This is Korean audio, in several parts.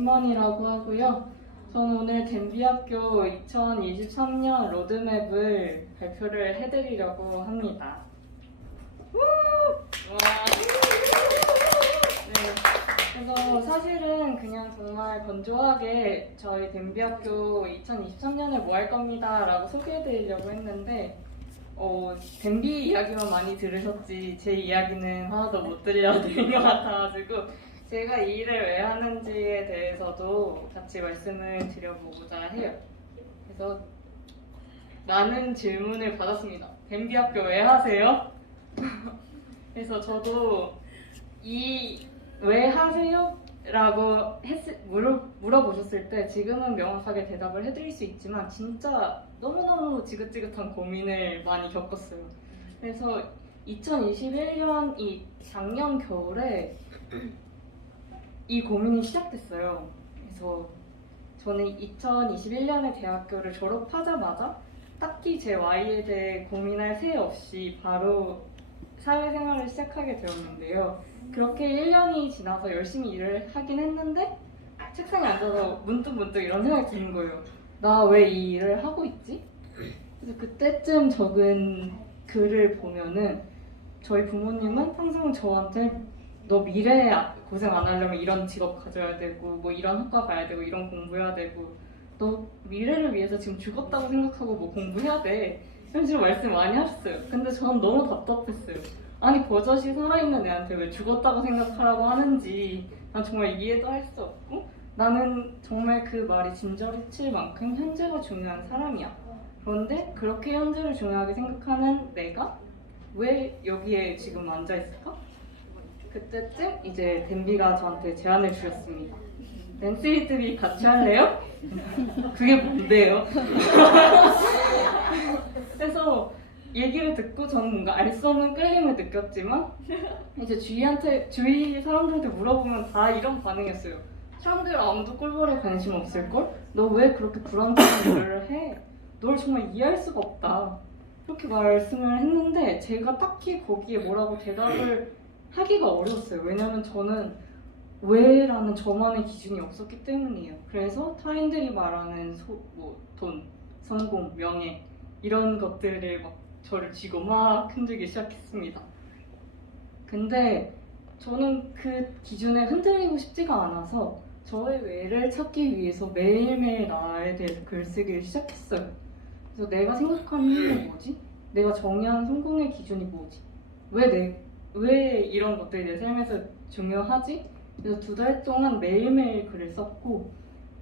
김민만이라고 하고요. 저는 오늘 덴비학교 2023년 로드맵을 발표를 해드리려고 합니다. 와. 네. 그래서 사실은 그냥 정말 건조하게 저희 덴비학교 2023년에 뭐 할 겁니다 라고 소개해드리려고 했는데 덴비 이야기만 많이 들으셨지 제 이야기는 하나도 못 들려드린 것 같아가지고 제가 이 일을 왜 하는지에 대해서도 같이 말씀을 드려보고자 해요. 그래서 많은 질문을 받았습니다. 덴비 학교 왜 하세요? 그래서 저도 이 왜 하세요? 라고 물어보셨을 때 지금은 명확하게 대답을 해드릴 수 있지만 진짜 너무너무 지긋지긋한 고민을 많이 겪었어요. 그래서 2021년 작년 겨울에 이 고민이 시작됐어요. 그래서 저는 2021년에 대학교를 졸업하자마자 딱히 제 Y에 대해 고민할 새 없이 바로 사회생활을 시작하게 되었는데요. 그렇게 1년이 지나서 열심히 일을 하긴 했는데 책상에 앉아서 문득 이런 생각이 드는 거예요. 나 왜 이 일을 하고 있지? 그래서 그때쯤 적은 글을 보면은 저희 부모님은 항상 저한테 너 미래에 고생 안 하려면 이런 직업 가져야 되고 뭐 이런 학과 가야 되고 이런 공부해야 되고 너 미래를 위해서 지금 죽었다고 생각하고 뭐 공부해야 돼 이런 식으로 말씀 많이 하셨어요. 근데 저는 너무 답답했어요. 아니 버젓이 살아있는 애한테 왜 죽었다고 생각하라고 하는지 난 정말 이해도 할 수 없고 나는 정말 그 말이 진저리 칠 만큼 현재가 중요한 사람이야. 그런데 그렇게 현재를 중요하게 생각하는 내가 왜 여기에 지금 앉아있을까? 그때쯤 이제 덴비가 저한테 제안을 주셨습니다. 댄스 리드비 같이 할래요? 그게 뭔데요? 그래서 얘기를 듣고 저는 뭔가 알 수 없는 끌림을 느꼈지만 이제 주위 사람들한테 물어보면 다 이런 반응이었어요. 사람들 아무도 꿀벌에 관심 없을걸? 너 왜 그렇게 불안정한 일을 해? 널 정말 이해할 수가 없다. 그렇게 말씀을 했는데 제가 딱히 거기에 뭐라고 대답을 하기가 어려웠어요. 왜냐면 저는 왜라는 저만의 기준이 없었기 때문이에요. 그래서 타인들이 말하는 돈, 성공, 명예 이런 것들을 막 저를 쥐고 막 흔들기 시작했습니다. 근데 저는 그 기준에 흔들리고 싶지가 않아서 저의 왜를 찾기 위해서 매일매일 나에 대해서 글쓰기를 시작했어요. 그래서 내가 생각하는 힘은 뭐지? 내가 정의한 성공의 기준이 뭐지? 왜 이런 것들이 내 삶에서 중요하지? 그래서 2달 동안 매일매일 글을 썼고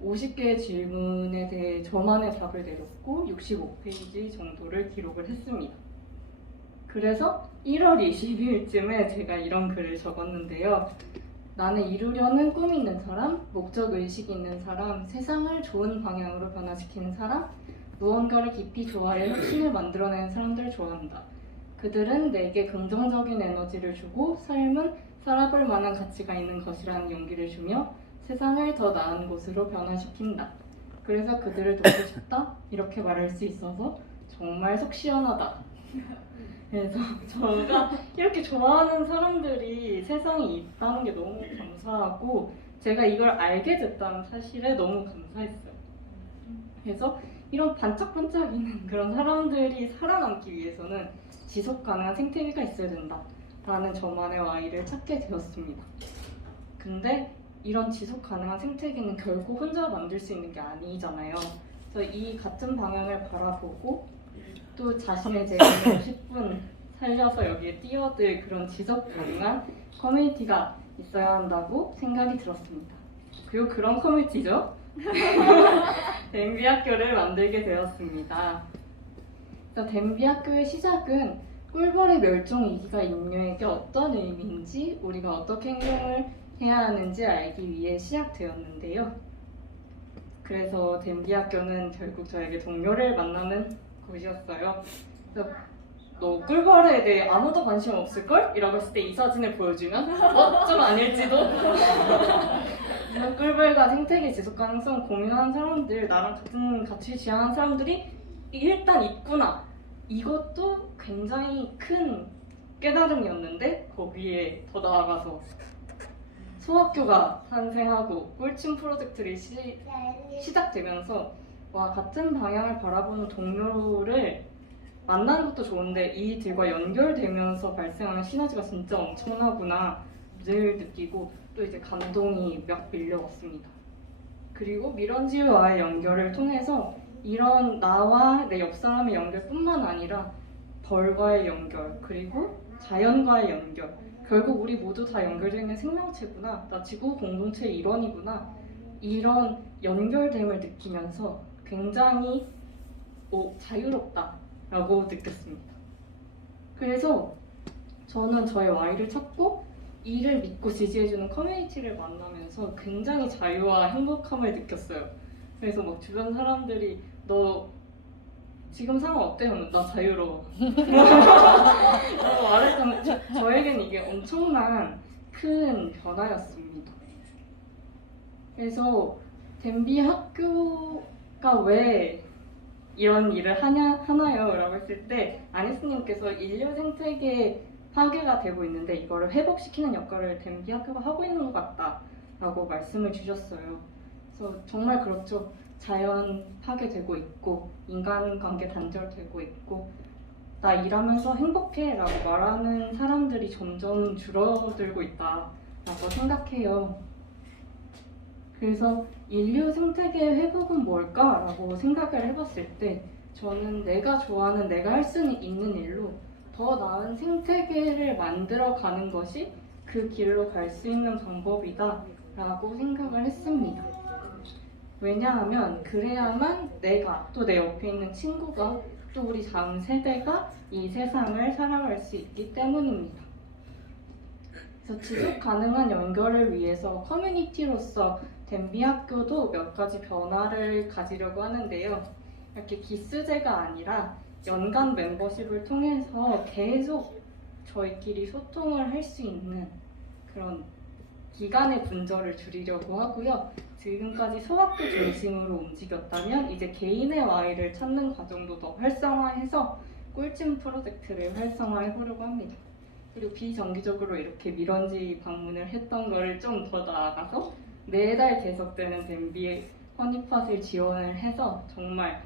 50개의 질문에 대해 저만의 답을 내렸고 65페이지 정도를 기록을 했습니다. 그래서 1월 20일쯤에 제가 이런 글을 적었는데요. 나는 이루려는 꿈이 있는 사람, 목적의식이 있는 사람, 세상을 좋은 방향으로 변화시키는 사람, 무언가를 깊이 좋아해 혁신을 만들어내는 사람들을 좋아한다. 그들은 내게 긍정적인 에너지를 주고 삶은 살아볼 만한 가치가 있는 것이라는 용기를 주며 세상을 더 나은 곳으로 변화시킨다. 그래서 그들을 돕고 싶다. 이렇게 말할 수 있어서 정말 속 시원하다. 그래서 저가 이렇게 좋아하는 사람들이 세상에 있다는 게 너무 감사하고 제가 이걸 알게 됐다는 사실에 너무 감사했어요. 그래서 이런 반짝반짝이는 그런 사람들이 살아남기 위해서는 지속 가능한 생태계가 있어야 된다 라는 저만의 Y를 찾게 되었습니다. 근데 이런 지속 가능한 생태계는 결국 혼자 만들 수 있는 게 아니잖아요. 그래서 이 같은 방향을 바라보고 또 자신의 재능을 10분 살려서 여기에 뛰어들 그런 지속 가능한 커뮤니티가 있어야 한다고 생각이 들었습니다. 그리고 그런 커뮤니티죠. 덴비 학교를 만들게 되었습니다. 그래서 덴비 학교의 시작은 꿀벌의 멸종 위기가 인류에게 어떤 의미인지 우리가 어떻게 행동을 해야 하는지 알기 위해 시작되었는데요. 그래서 덴비 학교는 결국 저에게 동료를 만나는 곳이었어요. 그래서 너 꿀벌에 대해 아무도 관심 없을걸? 이라고 했을 때 이 사진을 보여주면 좀 아닐지도? 꿀벌과 생태계 지속 가능성 고민하는 사람들, 나랑 같은 가치 지향하는 사람들이 일단 있구나. 이것도 굉장히 큰 깨달음이었는데 거기에 더 나아가서 소학교가 탄생하고 꿀침 프로젝트를 시작되면서 와, 같은 방향을 바라보는 동료를 만나는 것도 좋은데 이들과 연결되면서 발생하는 시너지가 진짜 엄청나구나 늘 느끼고 또 이제 감동이 막 밀려왔습니다. 그리고 미런지와의 연결을 통해서 이런 나와 내 옆 사람의 연결뿐만 아니라 벌과의 연결, 그리고 자연과의 연결, 결국 우리 모두 다 연결되어 있는 생명체구나, 나 지구 공동체의 일원이구나, 이런 연결됨을 느끼면서 굉장히 자유롭다라고 느꼈습니다. 그래서 저는 저의 Y를 찾고 이를 믿고 지지해주는 커뮤니티를 만나면서 굉장히 자유와 행복함을 느꼈어요. 그래서 막 주변 사람들이 너 지금 상황 어때요? 나 자유로워. 라고 말했던 저에겐 이게 엄청난 큰 변화였습니다. 그래서 덴비 학교가 왜 이런 일을 하나요? 라고 했을 때 아니스님께서 인류 생태계 파괴가 되고 있는데 이거를 회복시키는 역할을 덴비 학교가 하고 있는 것 같다 라고 말씀을 주셨어요. 그래서 정말 그렇죠. 자연 파괴되고 있고 인간관계 단절되고 있고 나 일하면서 행복해 라고 말하는 사람들이 점점 줄어들고 있다 라고 생각해요. 그래서 인류 생태계 회복은 뭘까? 라고 생각을 해봤을 때 저는 내가 좋아하는 내가 할 수 있는 일로 더 나은 생태계를 만들어가는 것이 그 길로 갈 수 있는 방법이다 라고 생각을 했습니다. 왜냐하면 그래야만 내가 또 내 옆에 있는 친구가 또 우리 다음 세대가 이 세상을 살아갈 수 있기 때문입니다. 그래서 지속 가능한 연결을 위해서 커뮤니티로서 덴비 학교도 몇 가지 변화를 가지려고 하는데요. 이렇게 기스제가 아니라 연간 멤버십을 통해서 계속 저희끼리 소통을 할 수 있는 그런 기간의 분절을 줄이려고 하고요. 지금까지 소학교 중심으로 움직였다면 이제 개인의 Y를 찾는 과정도 더 활성화해서 꿀찜 프로젝트를 활성화해보려고 합니다. 그리고 비정기적으로 이렇게 미런지 방문을 했던 거를 좀 더 나아가서 매달 계속되는 덴비의 허니팟을 지원을 해서 정말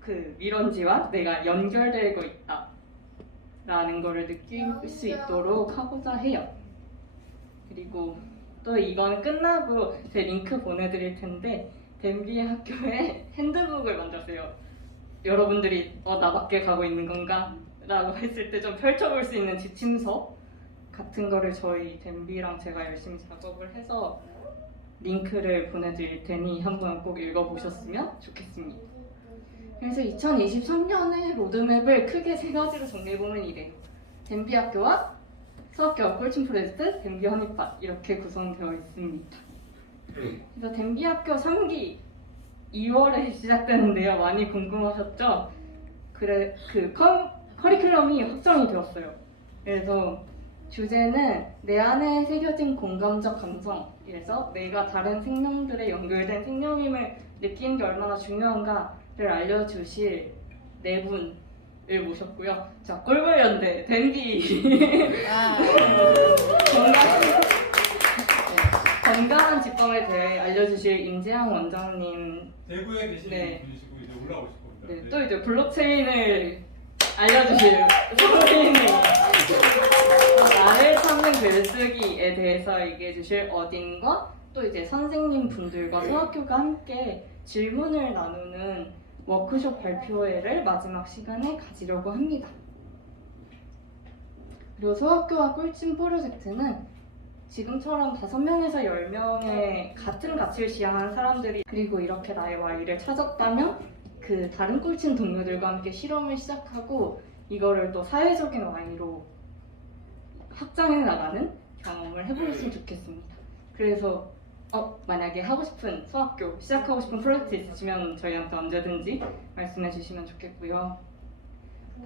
그 미런지와 내가 연결되고 있다 라는 거를 느낄 수 있도록 하고자 해요. 그리고 또 이건 끝나고 제 링크 보내드릴 텐데 덴비 학교에 핸드북을 만들었어요. 여러분들이 나밖에 가고 있는 건가? 라고 했을 때 좀 펼쳐볼 수 있는 지침서 같은 거를 저희 덴비랑 제가 열심히 작업을 해서 링크를 보내드릴 테니 한번 꼭 읽어보셨으면 좋겠습니다. 그래서 2023년의 로드맵을 크게 세 가지로 정리해보면 이래요. 덴비 학교와 소학교 꿀침 프로젝트, 덴비 허니팟 이렇게 구성되어 있습니다. 그래서 덴비 학교 3기 2월에 시작되는데요. 많이 궁금하셨죠? 그 커리큘럼이 확정이 되었어요. 그래서 주제는 내 안에 새겨진 공감적 감성. 그래서 내가 다른 생명들에 연결된 생명임을 느끼는 게 얼마나 중요한가를 알려주실 네 분을 모셨고요. 자, 꿀벌연대 덴비 건강한 직방에 대해 알려주실 임재항 원장님. 대구에 계신 네. 분이시고 이제 올라오실 겁니다. 네, 또 이제 블록체인을 알려주실 선생님. 나를 찾는 글쓰기에 대해서 얘기해 주실 어딘과 또 이제 선생님 분들과 소학교가 함께 질문을 나누는 워크숍 발표회를 마지막 시간에 가지려고 합니다. 그리고 소학교와 꿀찜 프로젝트는 지금처럼 5명에서 10명의 같은 가치를 지향하는 사람들이 그리고 이렇게 나의 Y를 찾았다면 그 다른 꿀찜 동료들과 함께 실험을 시작하고 이거를 또 사회적인 Y로 확장해 나가는 경험을 해보셨으면 좋겠습니다. 그래서 만약에 하고 싶은 소학교, 시작하고 싶은 프로젝트 있으시면 저희한테 언제든지 말씀해 주시면 좋겠고요.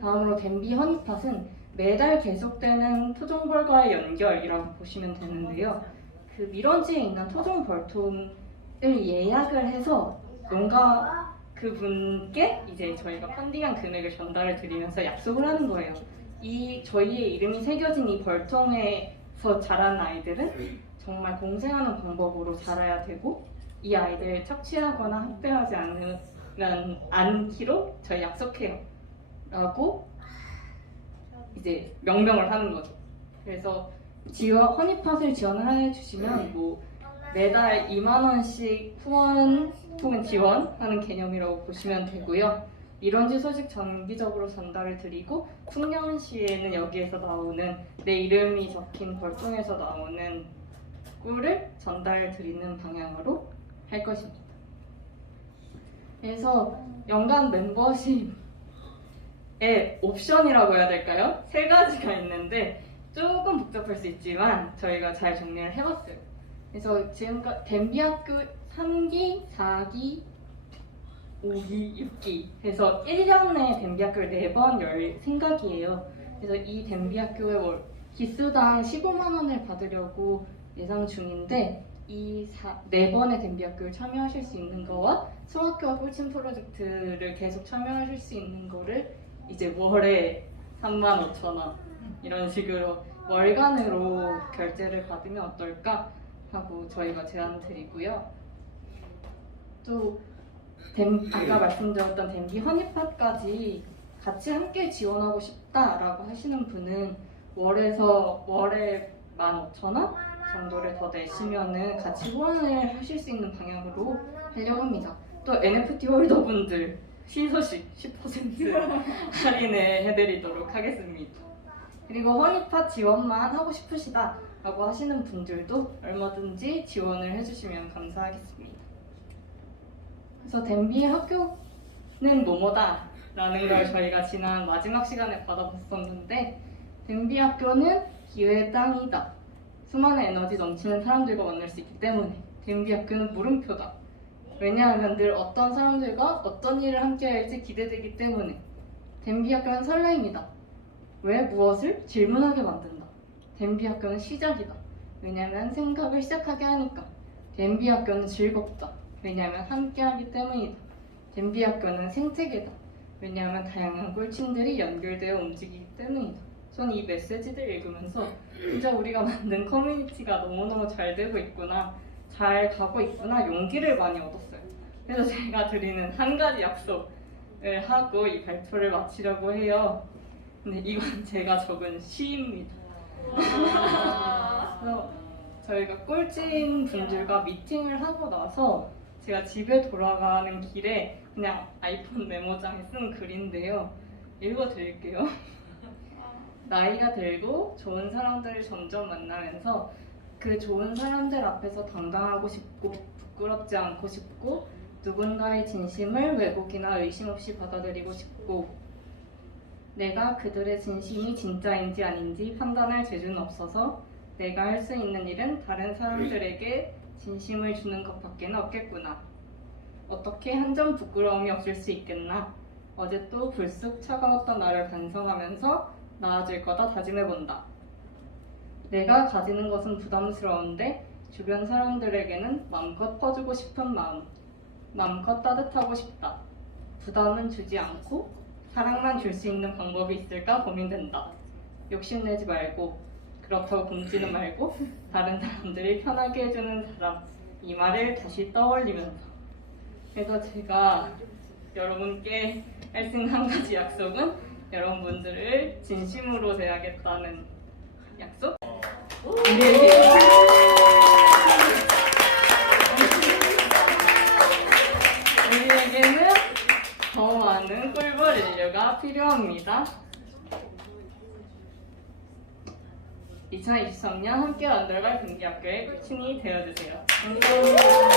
다음으로 덴비 허니팟은 매달 계속되는 토종벌과의 연결이라고 보시면 되는데요. 그 미런지에 있는 토종 벌통을 예약을 해서 농가 그분께 이제 저희가 펀딩한 금액을 전달을 드리면서 약속을 하는 거예요. 이 저희의 이름이 새겨진 이 벌통에 자란 아이들은 정말 공생하는 방법으로 자라야 되고 이 아이들 착취하거나 학대하지 않기로 저희 약속해요 라고 이제 명명을 하는 거죠. 그래서 허니팟을 지원을 해주시면 뭐 매달 2만 원씩 후원 혹은 지원하는 개념이라고 보시면 되고요. 이런지 소식 정기적으로 전달을 드리고 풍년시에는 여기에서 나오는 내 이름이 적힌 벌통에서 나오는 꿀을 전달 드리는 방향으로 할 것입니다. 그래서 연간 멤버십의 옵션이라고 해야 될까요? 3가지가 있는데 조금 복잡할 수 있지만 저희가 잘 정리를 해봤어요. 그래서 지금까지 댐비학교 3기, 4기, 5기, 6기 해서 1년에 댐비학교를 4번 열 생각이에요. 그래서 이 댐비학교에 기수당 15만 원을 받으려고 예상 중인데 이 4번의 댐비학교를 참여하실 수 있는 거와 송학교와 꿀친 프로젝트를 계속 참여하실 수 있는 거를 이제 월에 35,000원 이런 식으로 월간으로 결제를 받으면 어떨까 하고 저희가 제안 드리고요. 또 아까 말씀드렸던 댐비 허니팟까지 같이 함께 지원하고 싶다라고 하시는 분은 월에 15,000원 정도를 더 내시면은 같이 후원을 하실 수 있는 방향으로 하려고 합니다. 또 NFT 홀더분들 시소식 10% 할인을 해드리도록 하겠습니다. 그리고 허니팟 지원만 하고 싶으시다 라고 하시는 분들도 얼마든지 지원을 해주시면 감사하겠습니다. 그래서 댐비 학교는 뭐뭐다 라는 걸 저희가 지난 마지막 시간에 받아봤었는데 댐비 학교는 기회의 땅이다. 수많은 에너지 넘치는 사람들과 만날 수 있기 때문에 댐비 학교는 물음표다. 왜냐하면 늘 어떤 사람들과 어떤 일을 함께 할지 기대되기 때문에 댐비 학교는 설레임이다. 왜 무엇을 질문하게 만든다. 댐비 학교는 시작이다. 왜냐하면 생각을 시작하게 하니까. 댐비 학교는 즐겁다. 왜냐하면 함께하기 때문이다. 댐비 학교는 생태계다. 왜냐하면 다양한 꿀친들이 연결되어 움직이기 때문이다. 저는 이 메시지들 읽으면서 진짜 우리가 만든 커뮤니티가 너무너무 잘 되고 있구나, 잘 가고 있구나 용기를 많이 얻었어요. 그래서 제가 드리는 한 가지 약속을 하고 이 발표를 마치려고 해요. 근데 이건 제가 적은 시입니다. 그래서 저희가 꿀찐 분들과 미팅을 하고 나서 제가 집에 돌아가는 길에 그냥 아이폰 메모장에 쓴 글인데요. 읽어드릴게요. 나이가 들고 좋은 사람들을 점점 만나면서 그 좋은 사람들 앞에서 당당하고 싶고 부끄럽지 않고 싶고 누군가의 진심을 왜곡이나 의심 없이 받아들이고 싶고 내가 그들의 진심이 진짜인지 아닌지 판단할 재주는 없어서 내가 할 수 있는 일은 다른 사람들에게 진심을 주는 것밖에는 없겠구나. 어떻게 한 점 부끄러움이 없을 수 있겠나. 어제 또 불쑥 차가웠던 나를 반성하면서 나아질 거다 다짐해본다. 내가 가지는 것은 부담스러운데 주변 사람들에게는 마음껏 퍼주고 싶은 마음, 마음껏 따뜻하고 싶다. 부담은 주지 않고 사랑만 줄 수 있는 방법이 있을까 고민된다. 욕심내지 말고 그렇다고 굶지는 말고 다른 사람들이 편하게 해주는 사람, 이 말을 다시 떠올리면서. 그래서 제가 여러분께 할 수 있는 한 가지 약속은 여러분들을 진심으로 대하겠다는 약속? 우리에게는 더 많은 꿀벌 인류가 필요합니다. 2023년 함께 만들어갈 댐비 학교의 꿀친이 되어주세요. 감사합니다.